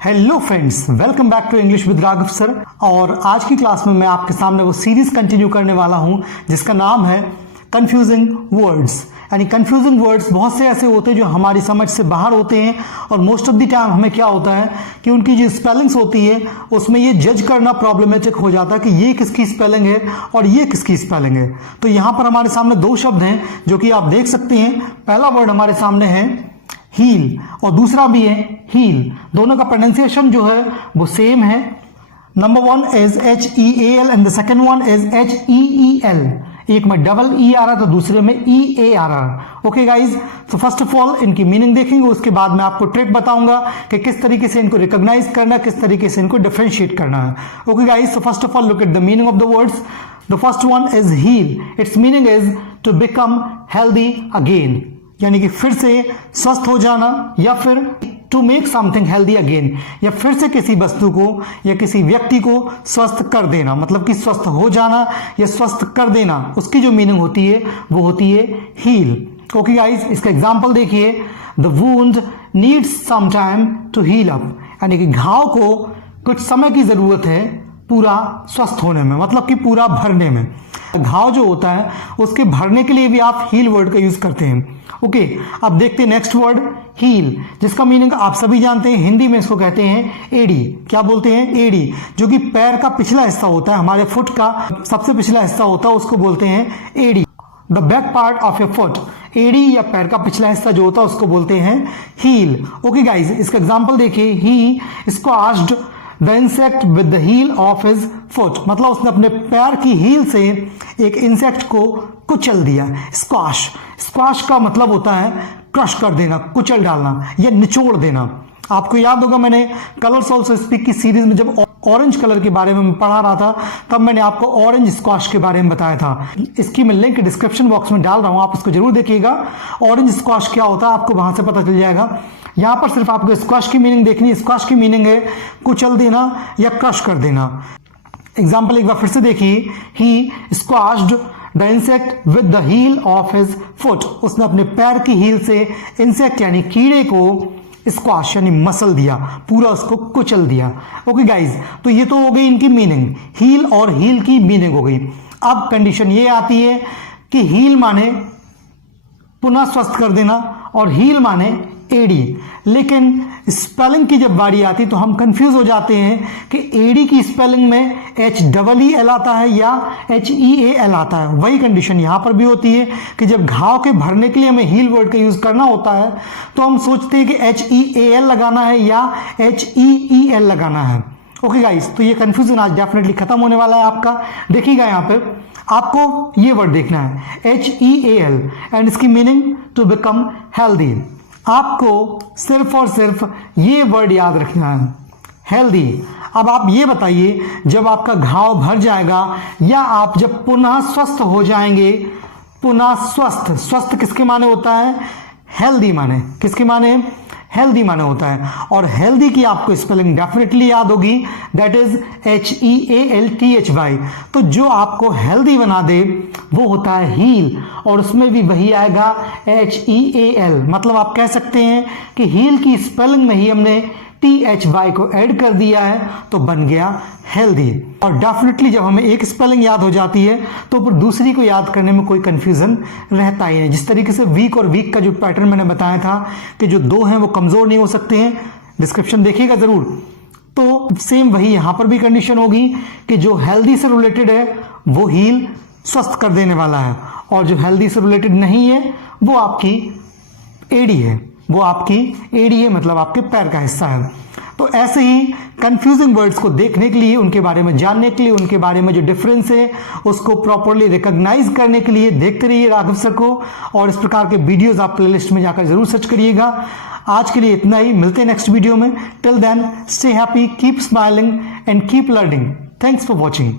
Hello friends, welcome back to English with Raghav sir. और आज की क्लास में मैं आपके सामने वो सीरीज कंटिन्यू करने वाला हूं जिसका नाम है कंफ्यूजिंग वर्ड्स। यानी कंफ्यूजिंग वर्ड्स बहुत से ऐसे होते हैं जो हमारी समझ से बाहर होते हैं और मोस्ट ऑफ द टाइम हमें क्या होता है कि उनकी जो स्पेलिंग्स होती है उसमें ये जज करना प्रॉब्लमेटिक हो जाता है कि ये किसकी स्पेलिंग है और ये किसकी स्पेलिंग है। तो यहाँ पर हमारे सामने दो शब्द हैं जो कि आप देख सकते हैं। पहला वर्ड हमारे सामने है हील और दूसरा भी है हील। दोनों का प्रोनाउंसिएशन जो है वो सेम है। Number one is HEAL and the second one is HEEL। एक में डबल ई आ रहा तो दूसरे में EA आ रहा। ओके गाइज, तो फर्स्ट ऑफ ऑल इनकी मीनिंग देखेंगे, उसके बाद मैं आपको ट्रिक बताऊंगा कि किस तरीके से इनको रिकॉग्नाइज करना है, किस तरीके से इनको डिफरेंशिएट करना है। ओके गाइज, तो first of all look at the meaning of the words. The first one is heal. Its meaning is to become healthy again, यानी कि फिर से स्वस्थ हो जाना, या फिर to make something healthy again, या फिर से किसी वस्तु को या किसी व्यक्ति को स्वस्थ कर देना। मतलब कि स्वस्थ हो जाना या स्वस्थ कर देना, उसकी जो मीनिंग होती है वो होती है हील। ओके गाइस, इसका एग्जांपल देखिए। The wound needs some time to heal up, यानी कि घाव को कुछ समय की जरूरत है पूरा स्वस्थ होने में, मतलब कि पूरा भरने में। घाव जो होता है उसके भरने के लिए भी आप हील वर्ड का यूज करते हैं। ओके, अब देखते हैं नेक्स्ट वर्ड हील, जिसका मीनिंग आप सभी जानते हैं। हिंदी में इसको कहते हैं एड़ी। क्या बोलते हैं? एड़ी, जो कि पैर का पिछला हिस्सा होता है, हमारे फुट का सबसे पिछला हिस्सा होता है, उसको बोलते हैं एड़ी। The back part of your foot, एड़ी या पैर का पिछला हिस्सा जो होता है उसको बोलते हैं हील। ओके गाइज, इसका एग्जाम्पल देखिए। He squashed the insect with the heel of his foot, मतलब उसने अपने पैर की हील से एक इंसेक्ट को कुचल दिया। स्क्वाश, स्क्वाश का मतलब होता है क्रश कर देना, कुचल डालना या निचोड़ देना। आपको याद होगा मैंने कलर्स ऑल्सो स्पीक की सीरीज में जब ऑरेंज कलर के बारे में पढ़ा रहा था तब मैंने आपको ऑरेंज स्क्वाश के बारे में बताया था। इसकी मैं लिंक डिस्क्रिप्शन बॉक्स में डाल रहा हूं, आप इसको जरूर देखिएगा। ऑरेंज स्क्वाश क्या होता है आपको वहां से पता चल जाएगा। यहां पर सिर्फ आपको स्क्वाश की मीनिंग देखनी है। स्क्वाश की मीनिंग है कुचल देना या क्रश कर देना। एग्जाम्पल एक बार फिर से देखिए। He squashed the insect with the heel of his foot, उसने अपने पैर की हील से इंसेक्ट यानी कीड़े को स्क्वाश यानी मसल दिया, पूरा उसको कुचल दिया। ओके गाइज, तो ये तो हो गई इनकी मीनिंग, हील और हील की मीनिंग हो गई। अब कंडीशन ये आती है कि हील माने पुनः स्वस्थ कर देना और हील माने एडी। लेकिन स्पेलिंग की जब बारी आती तो हम कंफ्यूज हो जाते हैं कि एडी की स्पेलिंग में HEEL आता है या HEAL आता है। वही कंडीशन यहां पर भी होती है कि जब घाव के भरने के लिए हमें हील वर्ड का यूज करना होता है तो हम सोचते हैं कि HEAL लगाना है या HEEL लगाना है। ओके गाइस, तो ये कंफ्यूजन आज डेफिनेटली खत्म होने वाला है आपका। देखिएगा यहाँ पे आपको ये वर्ड देखना है HEAL एंड इसकी मीनिंग टू बिकम हेल्दी। आपको सिर्फ और सिर्फ ये वर्ड याद रखना है, हेल्दी। अब आप ये बताइए, जब आपका घाव भर जाएगा या आप जब पुनः स्वस्थ हो जाएंगे, पुनः स्वस्थ, स्वस्थ किसके माने होता है? हेल्दी माने। किसके माने? हेल्दी माने होता है। और हेल्दी की आपको स्पेलिंग डेफिनेटली याद होगी, दैट इज HEALTHY। तो जो आपको हेल्दी बना दे वो होता है हील, और उसमें भी वही आएगा HEAL। मतलब आप कह सकते हैं कि हील की स्पेलिंग में ही हमने THY को ऐड कर दिया है तो बन गया हेल्दी। और डेफिनेटली जब हमें एक स्पेलिंग याद हो जाती है तो फिर दूसरी को याद करने में कोई कंफ्यूजन रहता ही नहीं। जिस तरीके से वीक और वीक का जो पैटर्न मैंने बताया था कि जो दो हैं वो कमजोर नहीं हो सकते हैं, डिस्क्रिप्शन देखिएगा जरूर। तो सेम वही यहां पर भी कंडीशन होगी कि जो हेल्दी से रिलेटेड है वो हील स्वस्थ कर देने वाला है, और जो हेल्दी से रिलेटेड नहीं है वो आपकी एडी है, वो आपकी एड़ी है, मतलब आपके पैर का हिस्सा है। तो ऐसे ही कंफ्यूजिंग वर्ड्स को देखने के लिए, उनके बारे में जानने के लिए, उनके बारे में जो डिफरेंस है उसको प्रॉपरली रिकॉग्नाइज करने के लिए देखते रहिए राघव सर को, और इस प्रकार के वीडियोस आप प्लेलिस्ट में जाकर जरूर सर्च करिएगा। आज के लिए इतना ही, मिलते हैं नेक्स्ट वीडियो में। Till then stay happy, keep smiling and keep learning. Thanks for watching.